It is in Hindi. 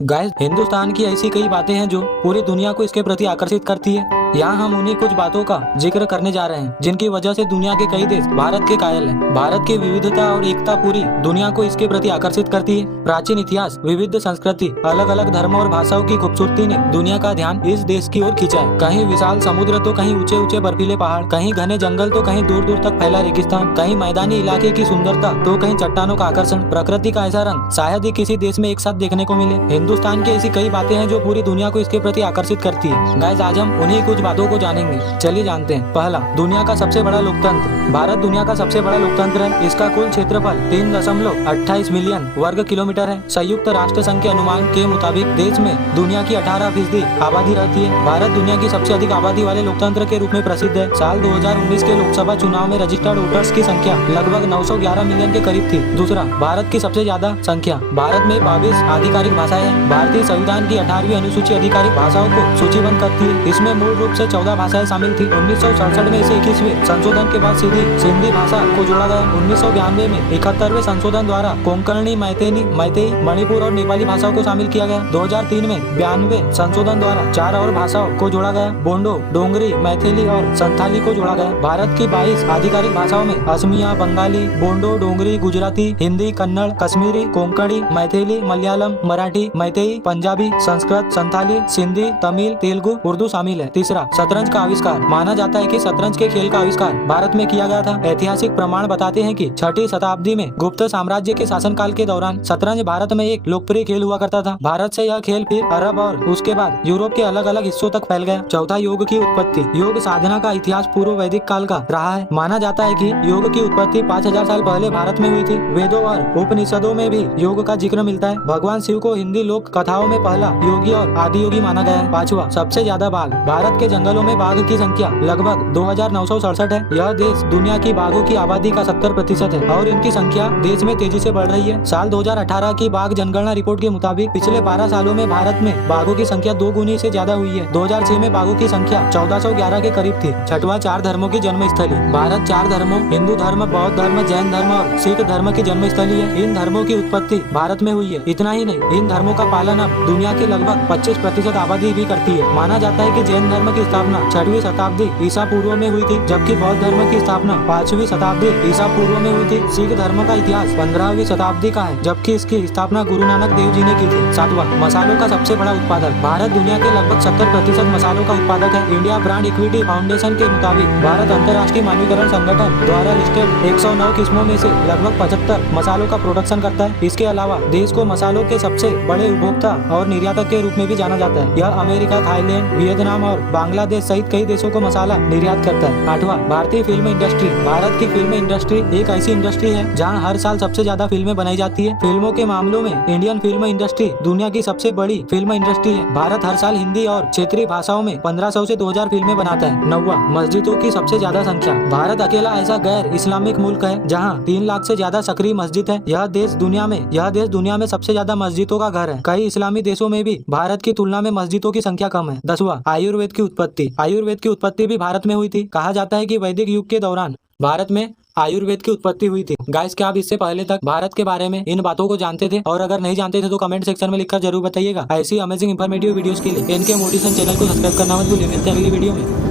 गाइस, हिंदुस्तान की ऐसी कई बातें हैं जो पूरी दुनिया को इसके प्रति आकर्षित करती है। यहाँ हम उन्हीं कुछ बातों का जिक्र करने जा रहे हैं जिनकी वजह से दुनिया के कई देश भारत के कायल हैं। भारत की विविधता और एकता पूरी दुनिया को इसके प्रति आकर्षित करती है। प्राचीन इतिहास, विविध संस्कृति, अलग अलग धर्म और भाषाओं की खूबसूरती ने दुनिया का ध्यान इस देश की ओर खींचा है। कहीं विशाल समुद्र तो कहीं ऊंचे ऊंचे बर्फीले पहाड़, कहीं घने जंगल तो कहीं दूर दूर तक फैला रेगिस्तान, कहीं मैदानी इलाके की सुंदरता तो कहीं चट्टानों का आकर्षण। प्रकृति का ऐसा रंग शायद ही किसी देश में एक साथ देखने को मिले। हिंदुस्तान की ऐसी कई बातें हैं जो पूरी दुनिया को इसके प्रति आकर्षित करती है। गाइस, आज हम उन्हीं कुछ बातों को जानेंगे। चलिए जानते हैं। पहला, दुनिया का सबसे बड़ा लोकतंत्र। भारत दुनिया का सबसे बड़ा लोकतंत्र है। इसका कुल क्षेत्रफल 3.28 मिलियन वर्ग किलोमीटर है। संयुक्त राष्ट्र संघ के अनुमान के मुताबिक देश में दुनिया की 18% आबादी रहती है। भारत दुनिया की सबसे अधिक आबादी वाले लोकतंत्र के रूप में प्रसिद्ध है। साल 2019 के लोकसभा चुनाव में रजिस्टर्ड वोटर्स की संख्या लगभग 911 मिलियन के करीब थी। दूसरा, भारत की सबसे ज्यादा संख्या। भारत में 22 आधिकारिक भाषाएं हैं। भारतीय संविधान की 18वीं अनुसूची आधिकारिक भाषाओं को सूचीबद्ध करती है। इसमें मूल रूप से 14 भाषाएं शामिल थी। 1967 में इसे 21वें संशोधन के बाद सीधी सिंधी भाषा को जोड़ा गया। 1992 में 71वें संशोधन द्वारा कोंकणी, मैतेई, मणिपुर और नेपाली भाषाओं को शामिल किया गया। 2003 में 92वें संशोधन द्वारा 4 और भाषाओं को जोड़ा गया। बोंडो, डोंगरी, मैथिली और संथाली को जोड़ा गया। भारत की 22 आधिकारिक भाषाओं में असमिया, बंगाली, बोंडो, डोंगरी, गुजराती, हिंदी, कन्नड़, कश्मीरी, कोंकणी, मैथिली, मलयालम, मराठी, मैतेई, पंजाबी, संस्कृत, संथाली, सिंधी, तमिल, तेलुगु, उर्दू शामिल है। तीसरा, शतरंज का आविष्कार। माना जाता है कि शतरंज के खेल का आविष्कार भारत में किया गया था। ऐतिहासिक प्रमाण बताते हैं कि 6ठी शताब्दी में गुप्त साम्राज्य के शासनकाल के दौरान शतरंज भारत में एक लोकप्रिय खेल हुआ करता था। भारत से यह खेल फिर अरब और उसके बाद यूरोप के अलग अलग हिस्सों तक फैल गया। चौथा, योग की उत्पत्ति। योग साधना का इतिहास पूर्व वैदिक काल का रहा है। माना जाता है कि योग की उत्पत्ति 5000 साल पहले भारत में हुई थी। वेदों और उपनिषदों में भी योग का जिक्र मिलता है। भगवान शिव को हिंदी लोक कथाओं में पहला योगी और आदि योगी माना गया है। पांचवा, सबसे ज्यादा बाघ। भारत के जंगलों में बाघ की संख्या लगभग 2967 है। यह देश दुनिया की बाघों की आबादी का 70% है और इनकी संख्या देश में तेजी से बढ़ रही है। साल 2018 की बाघ जनगणना रिपोर्ट के मुताबिक पिछले 12 सालों में भारत में बाघों की संख्या 2 गुनी से ज्यादा हुई है। 2006 में बाघों की संख्या 1411 के करीब थी। छठवां, 4 धर्मों की जन्मस्थली। भारत 4 धर्मों, हिंदू धर्म, बौद्ध धर्म, जैन धर्म और सिख धर्म की जन्मस्थली है। इन धर्मों की उत्पत्ति भारत में हुई है। इतना ही नहीं, इन धर्मों का पालन अब दुनिया के लगभग 25% आबादी भी करती है। माना जाता है कि जैन धर्म की स्थापना 6वीं शताब्दी ईसा पूर्व में हुई थी, जबकि बौद्ध धर्म की स्थापना 5वीं शताब्दी ईसा पूर्व में हुई थी। सिख धर्म का इतिहास 15वीं शताब्दी का है, जबकि इसकी स्थापना गुरु नानक देव जी ने की थी। सातवां, मसालों का सबसे बड़ा उत्पादक। भारत दुनिया के लगभग 70% मसालों का उत्पादक है। इंडिया ब्रांड इक्विटी फाउंडेशन के मुताबिक भारत अंतर्राष्ट्रीय मानकीकरण संगठन द्वारा लिस्टेड 109 किस्मों में से लगभग 75 मसालों का प्रोडक्शन करता है। इसके अलावा देश को मसालों के सबसे बड़े उपभोक्ता और निर्यातक के रूप में भी जाना जाता है। यह अमेरिका, थाईलैंड, वियतनाम और बांग्लादेश सहित कई देशों को मसाला निर्यात करता है। आठवां, भारतीय फिल्म इंडस्ट्री। भारत की फिल्म इंडस्ट्री एक ऐसी इंडस्ट्री है जहां हर साल सबसे ज्यादा फिल्में बनाई जाती है। फिल्मों के मामलों में इंडियन फिल्म इंडस्ट्री दुनिया की सबसे बड़ी फिल्म इंडस्ट्री है। भारत हर साल हिंदी और क्षेत्रीय भाषाओं में 1500 से 2000 फिल्में बनाता है। नौवां, मस्जिदों की सबसे ज्यादा संख्या। भारत अकेला ऐसा गैर इस्लामिक मुल्क है जहाँ 3 लाख से ज्यादा सक्रिय मस्जिद है। यह देश दुनिया में सबसे ज्यादा मस्जिदों का घर है। कई इस्लामी देशों में भी भारत की तुलना में मस्जिदों की संख्या कम है। 10वां, आयुर्वेद की उत्पत्ति। आयुर्वेद की उत्पत्ति भी भारत में हुई थी। कहा जाता है कि वैदिक युग के दौरान भारत में आयुर्वेद की उत्पत्ति हुई थी। गाइस, क्या आप इससे पहले तक भारत के बारे में इन बातों को जानते थे? और अगर नहीं जानते थे तो कमेंट सेक्शन में लिखकर जरूर बताइएगा। ऐसी अमेजिंग इंफॉर्मेटिव वीडियोस के लिए एनके मोटिवेशन चैनल को सब्सक्राइब करना मत भूलिए। मिलते हैं अगली वीडियो में।